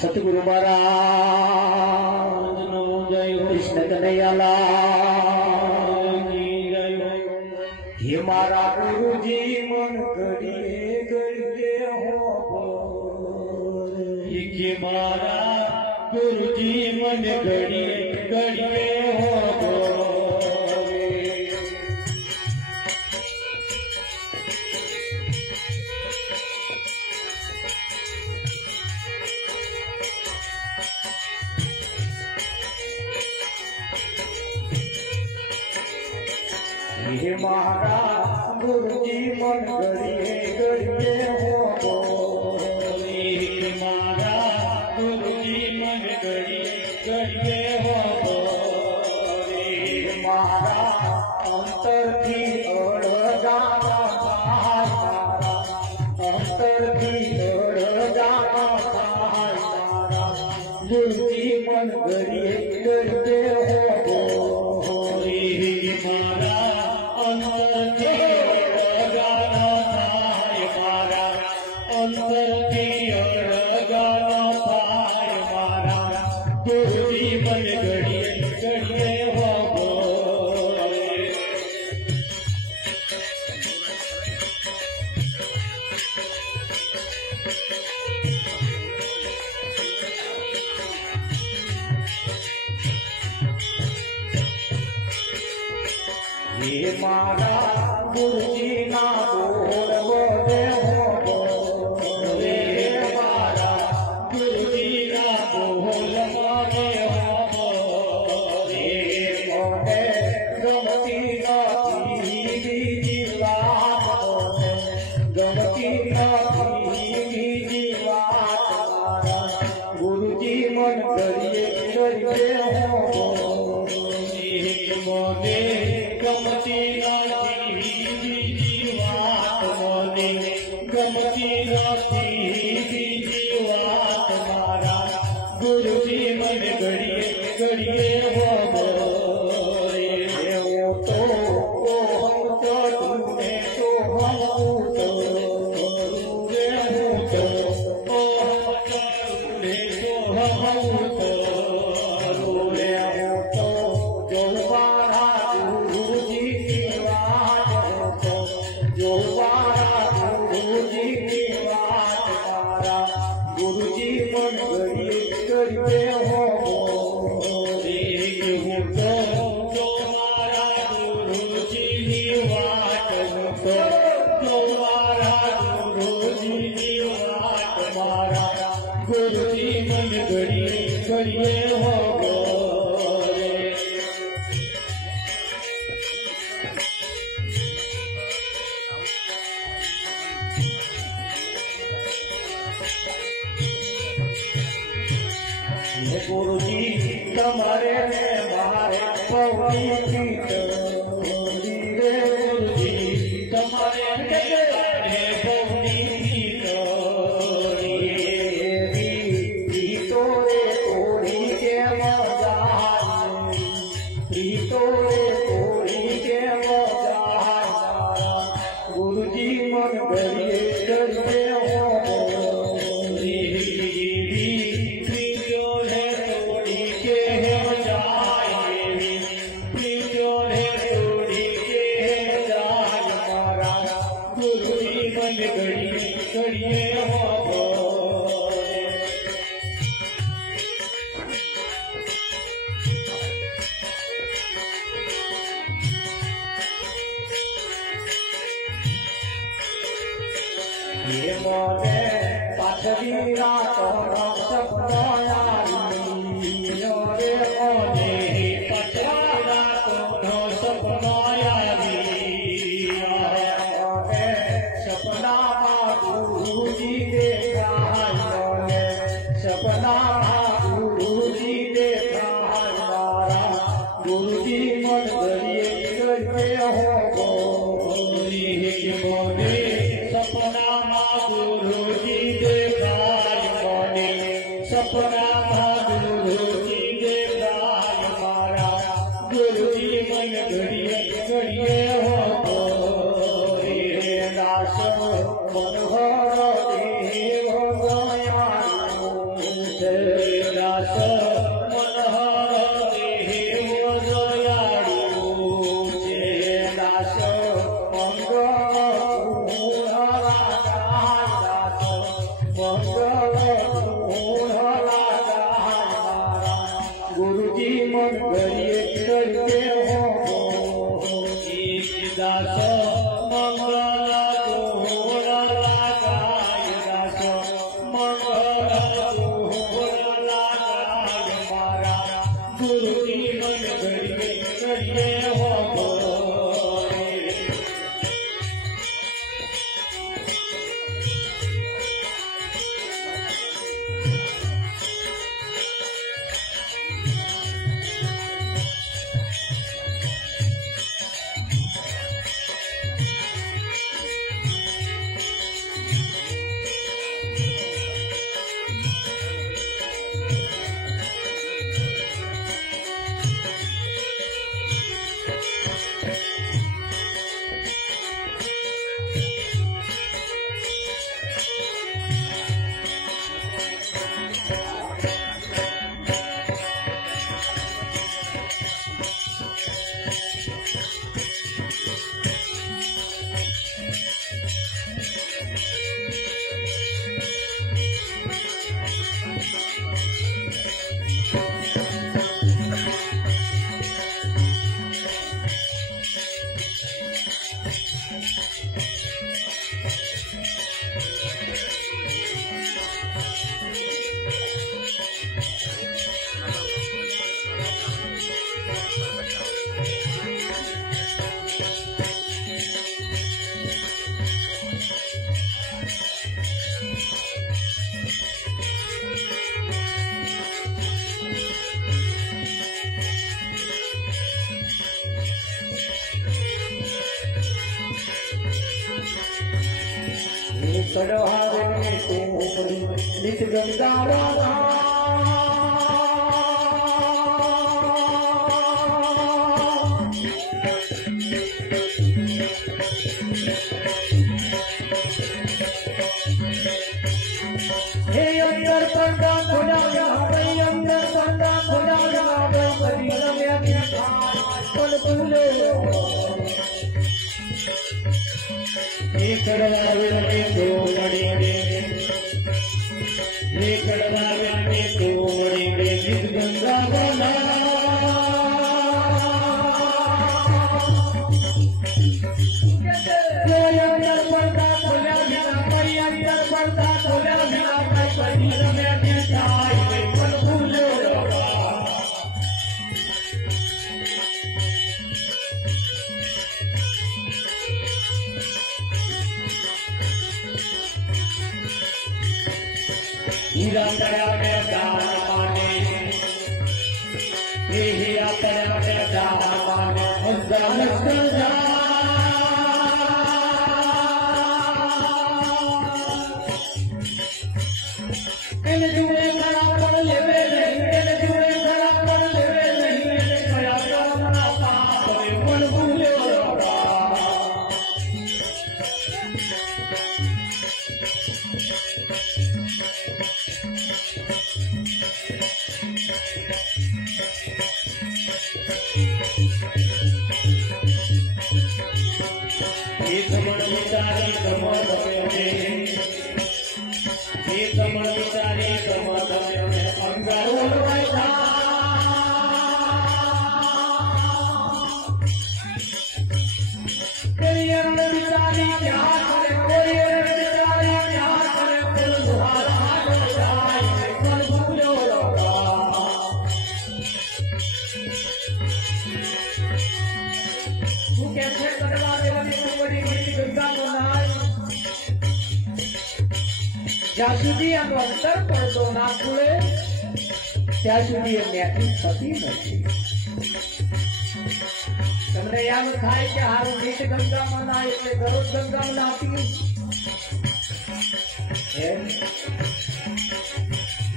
सतगुरु महाराज no जय कृष्ण कन्हैया हे मारा गुरुजी मन करिए करिए हो ये मारा गुरुजी मन करिए करिए हो हे मारा गुरुजी मन करिए करिए हो मारा गुरुजी मन करिए करिए हो मारा अंतर की अड़गाना मारा अंतर की अड़गाना मारा गुरुजी मन करिए करिए हो मारा अंतर के अड़गाना थाय मारा अंतर के अड़गाना थाय मारा गुरुजी मन करिए करिए हो हे मारा गुरुजी ना बोल बोले हो रे मारा गुरुजी ना बोल माने हो रे मोने गमती नाती जीवात मोने गमती नाती जीवात मारा गुरुजी मन करिए करिए हो मोने गमती नाती जीवात मोने गमती नाती जीवात मारा गुरुजी मन करिए करिए हो तो हम तो तुमने तो हम तो रे तो रे तो जो बारा गुरुजी की बात हो जो बारा गुरुजी की बात मारा गुरुजी मन करिए हो गुरुजी मन करिए हो गुरुजी तुम्हारे मारे पौड़ी की गुरुजी तुम्हारे पौड़ी की तोरे तोड़ी के मजा तोरे तोड़ी के मजा गुरुजी मन करिए करिए हो गुरुजी मन करिए हो ये मोने पाछली रात सपना रे मोने पछला रातो सपना सपना गुरुजी देखा मोने सपना गुरुजी देखा मारा गुरुजी मन करिए हो मोने सपना गुरुजी देखा मोने सपना गुरुजी देखा मारा गुरुजी मन करिए हो दास मनोहर देव गया दास मनोहर देव दयाळू दास मंगळ दास मंगळ गुरुजी मन गरिए करते हो दास मंगल दास मंगल गुरुजी मन गरिए करते हो चढ़ावे में तो नित गंगा हे अंदर पर्दा खुला भाई अंदर पर्दा खुला भाई पल भूले कड़वावे में दो मणिगे कड़वावे में दो मणिगे नित गंगा बना अंदर पर्दा खोला बिना करी अंदर पर्दा खोला बिना करी रमे जाए पल भूले हीरा तड़ा में दान माने हीरा तड़ा में दान माने मुद्दा मुस्कुर जा इन जुए खड़ा कर लेवे नहीं इन जुए खड़ा कर लेवे नहीं इन खड़ा कर मना पाप मन भूले एक मन विचारी कमल में एक मन विचारी कमल में अंगारो बैठा तेरी अंदर विचारी क्या करे कोई विचारी क्या करे कुल दुहारा हो जाए कल भूलो तू कैसे करवा दे बड़ी गंगा को नाय જ્યાં સુધી આનો અંતર પડતો ના ખુલે ત્યાં સુધી એ ન્યાથી થતી નથી. તમને યાદ થાય કે હારું નીટ ગંગામાં ના એટલે દરરોજ ગંગામાં નાતી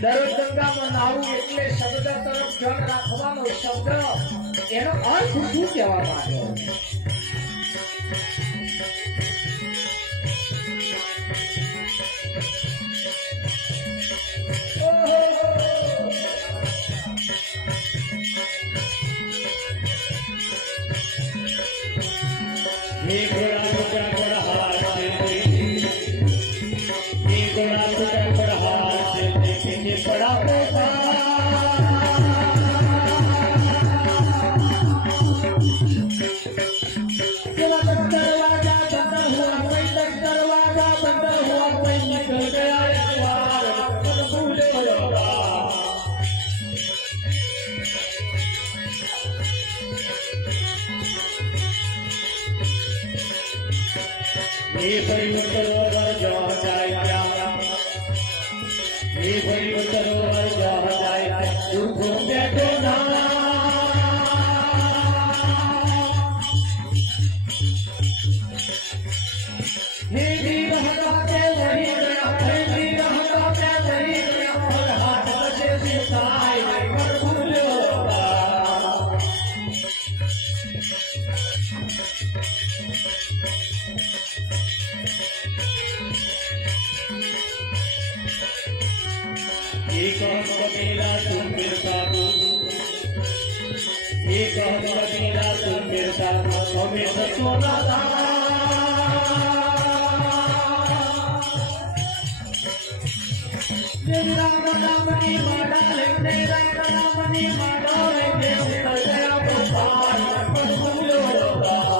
દરરોજ ગંગામાં નાવું એટલે શબ્દ તરફ ધ્યાન રાખવાનો શબ્દ એનો અર્થ શું કહેવામાં આવ્યો? Oh ये बड़ा होता चला दरवाजा बंद हुआ कोई दरवाजा बंद हुआ कोई निकल गया एक बार मन भूले होगा ये बड़ी सरोवर जहाँ जाए क्या ये बड़ी सरोवर जहाँ जाए तू घूम बैठो ना ये भी रहता के वही गया ये भी रहता के वही गया और हाथ बचे सिखाए पर भूल होगा एक कबीला तुम मिलता एक कबीला तुम मिलता हमें सचोला था तेरा मनी माडा लेंगे तेरा मनी माडा लेंगे तेरा भगवान पर भूलो होगा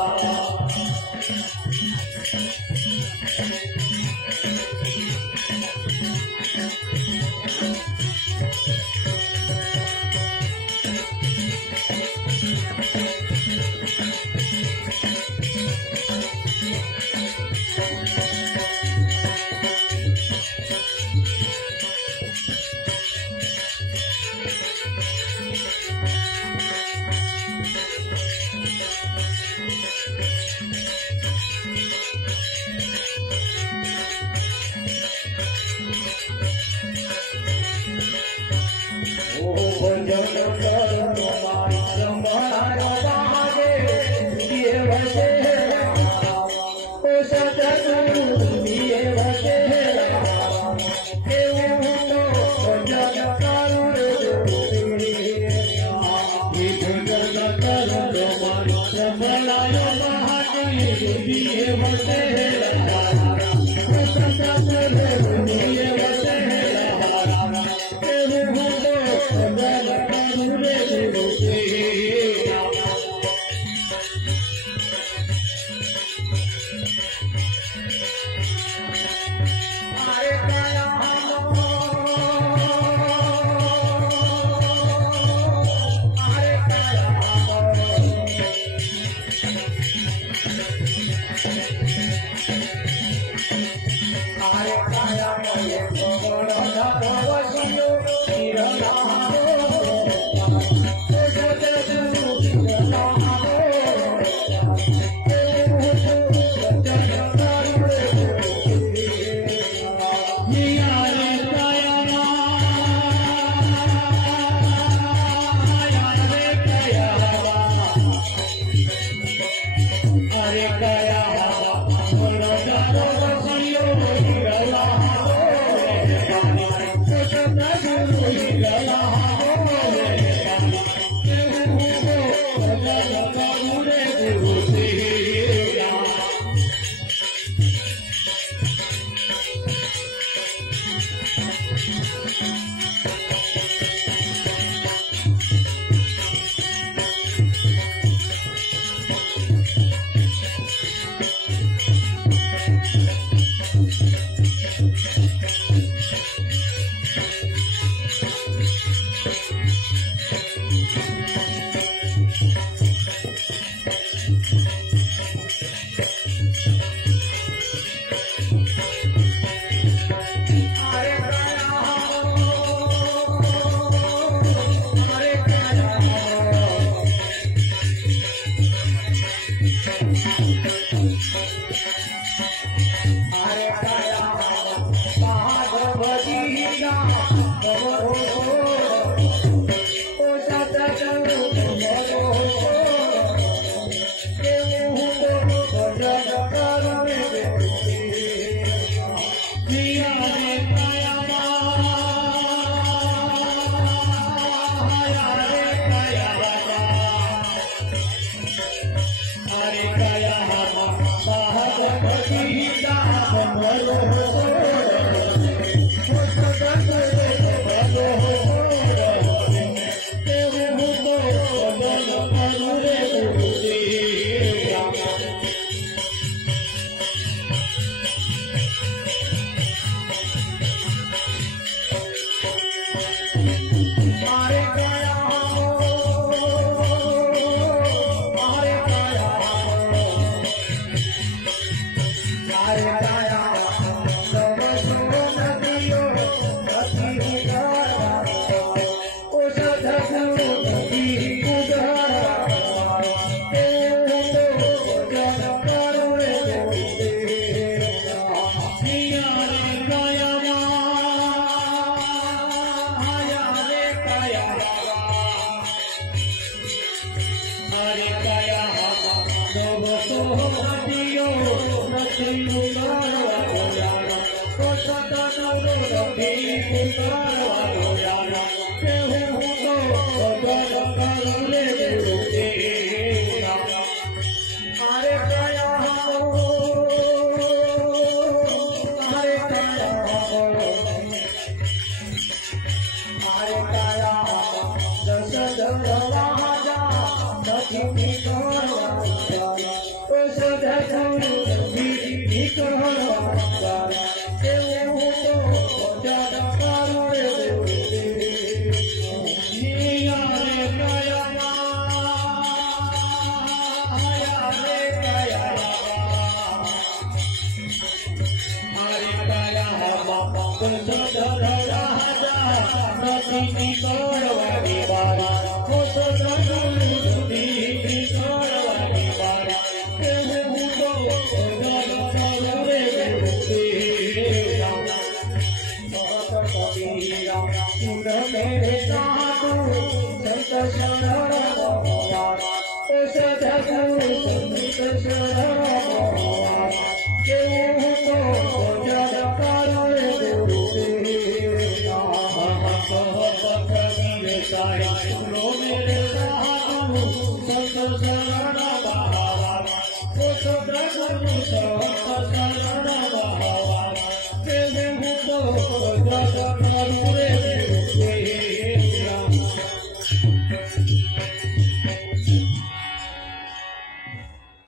Shut